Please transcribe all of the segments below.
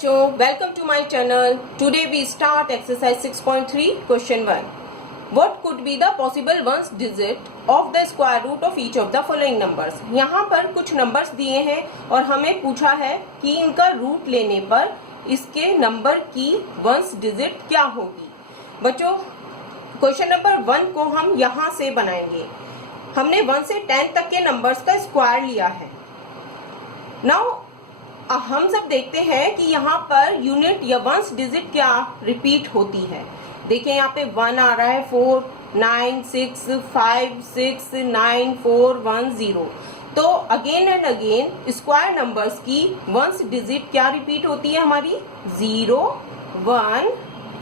बच्चों, welcome to my channel. Today we start exercise 6.3 question 1। What could be the possible ones digit of the square root of each of the following numbers. यहाँ पर कुछ numbers दिए हैं और हमें पूछा है कि इनका रूट लेने पर इसके नंबर की वंस डिजिट क्या होगी। बच्चों, क्वेश्चन नंबर 1 को हम यहाँ से बनाएंगे। हमने 1 से 10 तक के नंबर्स का स्क्वायर लिया है। नाउ हम सब देखते हैं कि यहाँ पर यूनिट या वंस डिजिट क्या रिपीट होती है। देखिए यहाँ पे 1 आ रहा है, 4, 9, 6, 5, 6, 9, 4, 1, 0। तो again and again square numbers की वंस डिजिट क्या रिपीट होती है हमारी, 0, 1,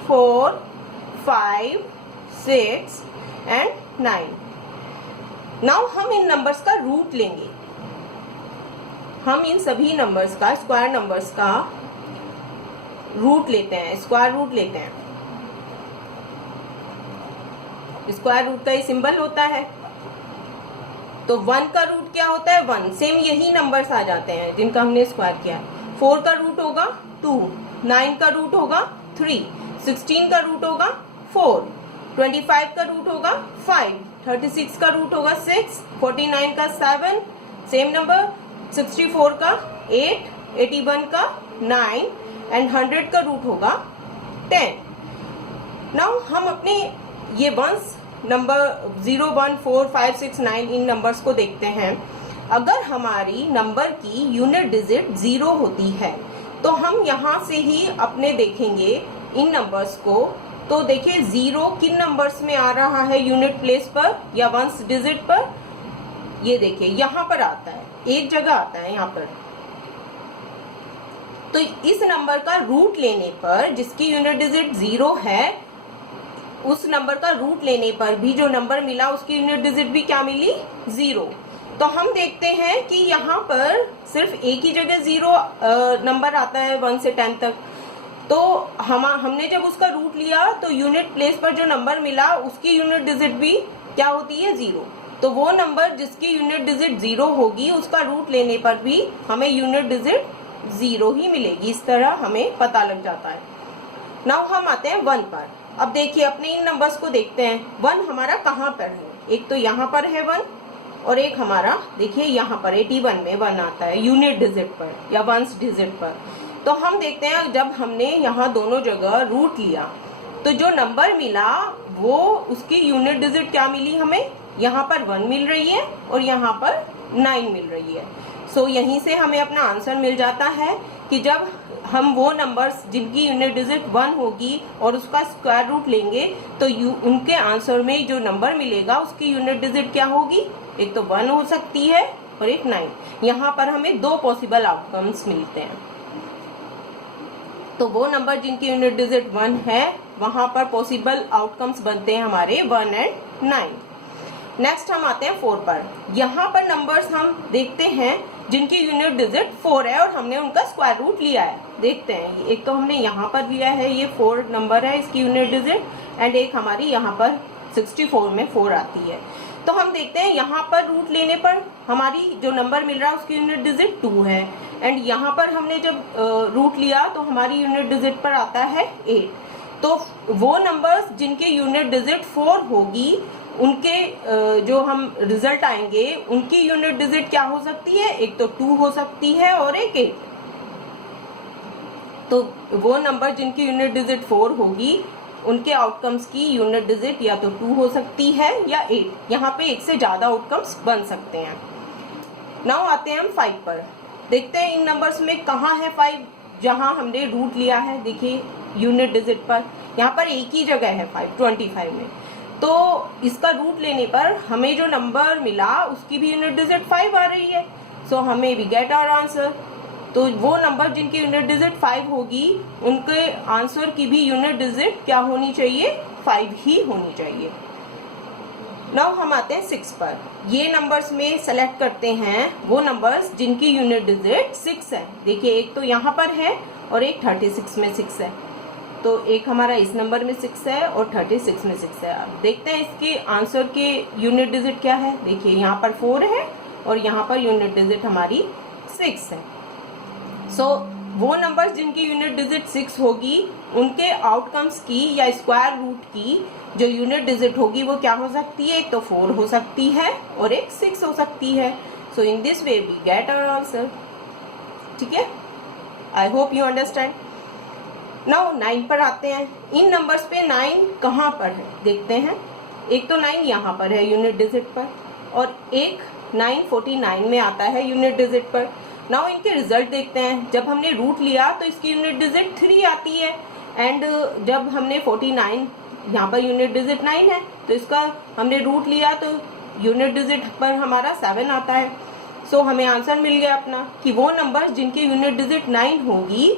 4, 5, 6 एंड 9। नाउ हम इन नंबर्स का रूट लेंगे। हम इन सभी नंबर्स का, स्क्वायर नंबर्स का रूट लेते हैं, स्क्वायर रूट लेते हैं। स्क्वायर रूट का ये सिंबल होता है। तो 1 का रूट क्या होता है, 1। सेम यही नंबर्स आ जाते हैं जिनका हमने स्क्वायर किया। 4 का रूट होगा 2, 9 का रूट होगा 3, 16 का रूट होगा 4, 25 का रूट होगा 5, 36 का रूट होगा 6, 49 का 7, सेम नंबर, 64 का 8, 81 का 9 एंड 100 का रूट होगा 10। नाउ हम अपने ये वंस नंबर 0, 1, 4, 5, 6, 9 इन नंबर्स को देखते हैं। अगर हमारी नंबर की यूनिट डिजिट 0 होती है तो हम यहाँ से ही अपने देखेंगे इन नंबर्स को। तो देखिए 0 किन नंबर्स में आ रहा है यूनिट प्लेस पर या वंस डिजिट पर। ये देखिए यहाँ पर आता है, एक जगह आता है यहाँ पर। तो इस नंबर का रूट लेने पर जिसकी यूनिट डिजिट 0 है, उस नंबर का रूट लेने पर भी जो नंबर मिला उसकी यूनिट डिजिट भी क्या मिली, 0। तो हम देखते हैं कि यहाँ पर सिर्फ एक ही जगह 0 नंबर आता है 1 से 10 तक। तो हमने जब उसका रूट लिया तो यूनिट प्लेस पर जो नंबर मिला उसकी यूनिट डिजिट भी क्या होती है, 0। तो वो नंबर जिसकी यूनिट डिजिट 0 होगी उसका रूट लेने पर भी हमें यूनिट डिजिट 0 ही मिलेगी। इस तरह हमें पता लग जाता है। नाउ हम आते हैं 1 पर। अब देखिए अपने इन नंबर्स को देखते हैं। 1 हमारा कहाँ पर है, एक तो यहाँ पर है 1 और एक हमारा देखिए यहाँ पर 81 में 1 आता है यूनिट डिजिट पर या वंस डिजिट पर। तो हम देखते हैं जब हमने यहाँ दोनों जगह रूट लिया तो जो नंबर मिला वो उसकी यूनिट डिजिट क्या मिली हमें, यहाँ पर 1 मिल रही है और यहाँ पर 9 मिल रही है। सो यहीं से हमें अपना आंसर मिल जाता है कि जब हम वो नंबर्स जिनकी यूनिट डिजिट 1 होगी और उसका स्क्वायर रूट लेंगे तो उनके आंसर में जो नंबर मिलेगा उसकी यूनिट डिजिट क्या होगी, एक तो 1 हो सकती है और एक 9। यहाँ पर हमें 2 पॉसिबल आउटकम्स मिलते हैं। तो वो नंबर जिनकी यूनिट डिजिट 1 है वहां पर पॉसिबल आउटकम्स बनते हैं हमारे 1 एंड 9। नेक्स्ट हम आते हैं 4 पर। यहाँ पर नंबर्स हम देखते हैं जिनकी यूनिट डिजिट 4 है और हमने उनका स्क्वायर रूट लिया है। देखते हैं, एक तो हमने यहाँ पर लिया है, ये 4 नंबर है इसकी यूनिट डिजिट, एंड एक हमारी यहाँ पर 64 में 4 आती है। तो हम देखते हैं यहाँ पर रूट लेने पर हमारी जो नंबर मिल रहा है उसकी यूनिट डिजिट 2 है, एंड यहाँ पर हमने जब रूट लिया तो हमारी यूनिट डिजिट पर आता है 8। तो वो नंबर्स जिनके यूनिट डिजिट 4 होगी उनके जो हम रिजल्ट आएंगे उनकी यूनिट डिजिट क्या हो सकती है, एक तो 2 हो सकती है और एक 8। तो वो नंबर जिनकी यूनिट डिजिट 4 होगी उनके आउटकम्स की यूनिट डिजिट या तो 2 हो सकती है या 8। यहाँ पे एक से ज्यादा आउटकम्स बन सकते हैं। नाउ आते हैं हम 5 पर। देखते हैं इन नंबर्स में कहाँ है 5 जहाँ हमने रूट लिया है। देखिए यूनिट डिजिट पर यहाँ पर एक ही जगह है 5, 25 में। तो इसका रूट लेने पर हमें जो नंबर मिला उसकी भी यूनिट डिजिट 5 आ रही है। सो हमें वी गेट आवर आंसर। तो वो नंबर जिनकी यूनिट डिजिट 5 होगी उनके आंसर की भी यूनिट डिजिट क्या होनी चाहिए, 5 ही होनी चाहिए। नाउ हम आते हैं 6 पर। ये नंबर्स में सेलेक्ट करते हैं वो नंबर्स जिनकी यूनिट डिजिट 6 है। देखिए एक तो यहाँ पर है और एक 36 में 6 है। तो एक हमारा इस नंबर में 6 है और 36 में 6 है। अब देखते हैं इसके आंसर के यूनिट डिजिट क्या है। देखिए यहाँ पर 4 है और यहाँ पर यूनिट डिजिट हमारी 6 है। सो वो नंबर्स जिनकी यूनिट डिजिट 6 होगी उनके आउटकम्स की या स्क्वायर रूट की जो यूनिट डिजिट होगी वो क्या हो सकती है, एक तो 4 हो सकती है और एक 6 हो सकती है। So in this way we get our answer. ठीक है, I hope you understand. Now 9 पर आते हैं। इन नंबर्स पे 9 कहाँ पर है देखते हैं। एक तो 9 यहाँ पर है यूनिट डिजिट पर और एक 949 में आता है यूनिट डिजिट पर। नाउ इनके रिजल्ट देखते हैं। जब हमने रूट लिया तो इसकी यूनिट डिजिट 3 आती है एंड जब हमने 49 यहाँ पर यूनिट डिजिट 9 है तो इसका हमने रूट लिया तो यूनिट डिजिट पर हमारा 7 आता है। सो हमें आंसर मिल गया अपना कि वो नंबर जिनकी यूनिट डिजिट 9 होगी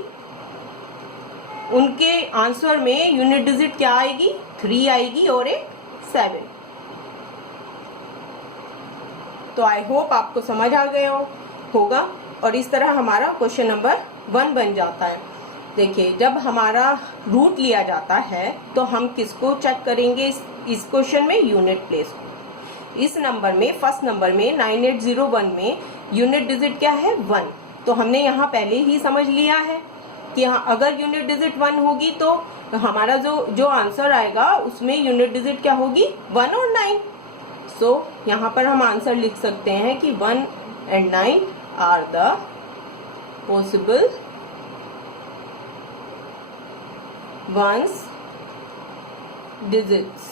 उनके आंसर में यूनिट डिजिट क्या आएगी, 3 आएगी और एक 7। तो आई होप आपको समझ आ गया होगा और इस तरह हमारा क्वेश्चन नंबर 1 बन जाता है। देखिए, जब हमारा रूट लिया जाता है तो हम किसको चेक करेंगे इस क्वेश्चन में, यूनिट प्लेस को। इस नंबर में, फर्स्ट नंबर में 9801 में यूनिट डिजिट क्या है, 1। तो हमने यहाँ पहले ही समझ लिया है कि हाँ, अगर यूनिट डिजिट 1 होगी तो हमारा जो आंसर आएगा उसमें यूनिट डिजिट क्या होगी, 1 और 9। सो यहाँ पर हम आंसर लिख सकते हैं कि 1 and 9 are the possible ones digits।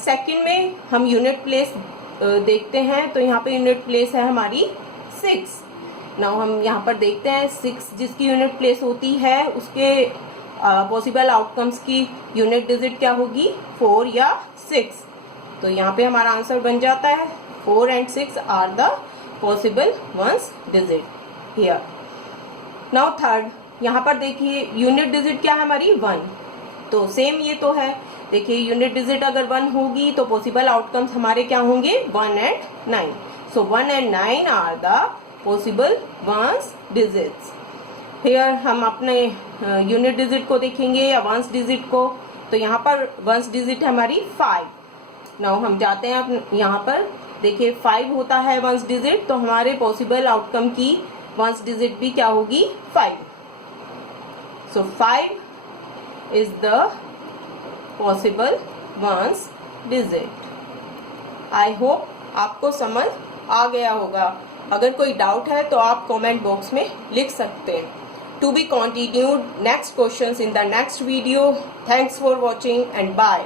Second में हम यूनिट प्लेस देखते हैं तो यहाँ पे यूनिट प्लेस है हमारी 6। नाउ हम यहाँ पर देखते हैं 6 जिसकी यूनिट प्लेस होती है उसके पॉसिबल आउटकम्स की यूनिट डिजिट क्या होगी, 4 या 6। तो यहाँ पे हमारा आंसर बन जाता है 4 and 6 are the possible ones digit here. Now third, यहाँ पर देखिए यूनिट डिजिट क्या है हमारी, 1। तो सेम ये तो है। देखिए, यूनिट डिजिट अगर 1 होगी तो पॉसिबल आउटकम्स हमारे क्या होंगे, 1 and 9। So 1 and 9 are the possible ones digits. Here हम अपने यूनिट डिजिट को देखेंगे या वंस डिजिट को। तो यहाँ पर वंस डिजिट है हमारी 5। नाउ हम जाते हैं यहाँ पर, देखिए 5 होता है वंस डिजिट, तो हमारे पॉसिबल आउटकम की वंस डिजिट भी क्या होगी, 5। सो 5 is the possible ones digit. I hope आपको समझ आ गया होगा। अगर कोई डाउट है तो आप कमेंट बॉक्स में लिख सकते हैं। To be continued next questions in the next video. Thanks for watching and bye.